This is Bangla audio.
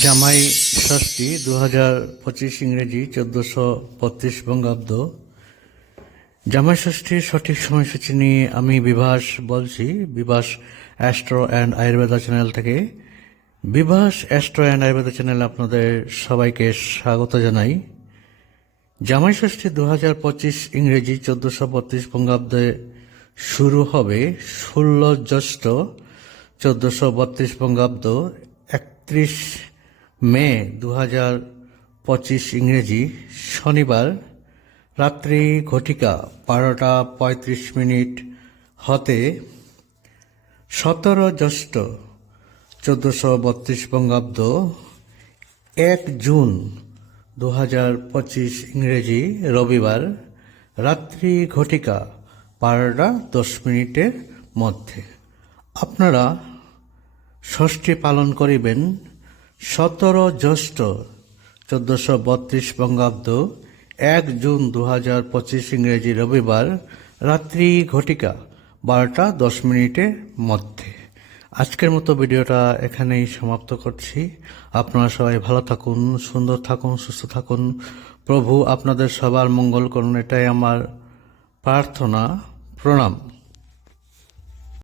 জামাই ষষ্ঠী দু হাজার পঁচিশ ইংরেজি চোদ্দশো বত্রিশ বঙ্গাব্দ। জামাই ষষ্ঠীর সঠিক সময়সূচি নিয়ে আমি বিভাস বলছি। Bibhas astro and Ayurveda channel থেকে। Bibhas astro and Ayurveda channel আপনাদের সবাইকে স্বাগত জানাই। জামাই ষষ্ঠী দু হাজার পঁচিশ ইংরেজি চোদ্দশো বত্রিশ বঙ্গাব্দে শুরু হবে ষোলো জ্যৈষ্ঠ চোদ্দশো বত্রিশ বঙ্গাব্দ। একত্রিশ মে দু হাজার পঁচিশ ইংরেজি শনিবার রাত্রি ঘটিকা বারোটা পঁয়ত্রিশ মিনিট হতে সতেরো জ্যৈষ্ঠ চোদ্দশো বত্রিশ বঙ্গাব্দ এক জুন দু হাজার পঁচিশ ইংরেজি রবিবার রাত্রি ঘটিকা বারোটা দশ মিনিটের মধ্যে। আপনারা ষষ্ঠী পালন করিবেন সতেরো জ্যৈষ্ঠ চোদ্দশো বত্রিশ বঙ্গাব্দ এক জুন দু হাজার পঁচিশ ইংরেজি রবিবার রাত্রি ঘটিকা বারোটা দশ মিনিটের মধ্যে। আজকের মতো ভিডিওটা এখানেই সমাপ্ত করছি। আপনারা সবাই ভালো থাকুন, সুন্দর থাকুন, সুস্থ থাকুন। প্রভু আপনাদের সবার মঙ্গল করুন, এটাই আমার প্রার্থনা, প্রণাম।